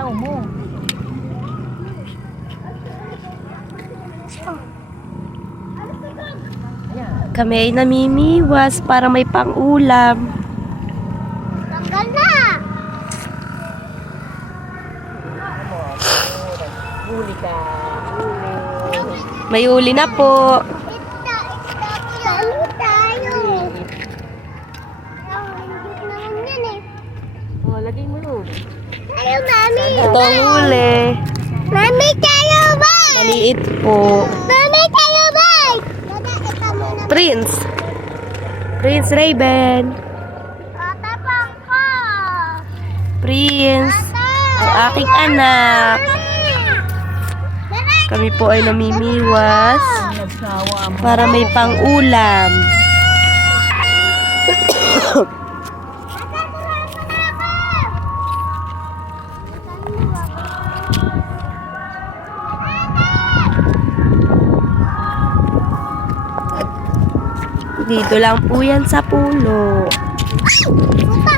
bitaw mo. Kami ay namimiwas para may pang-ulam. Tanggal na! Huli ka. Huli. May uli na po. Isda po yan. Tayo. Hindi naman yan eh. Oh, lagay mo yun. Tayo, mami. Ito ang uli. Mami, tayo ba? Maliit po. Mami, tayo ba? Dada, ito muna. Prince. Prince Raven. Tatapang ko. Prince. Ang aking anak. Kami po ay namimiwas Nagsawa mo. para may pang-ulam. Dito lang po yan sa pulo. Pupa.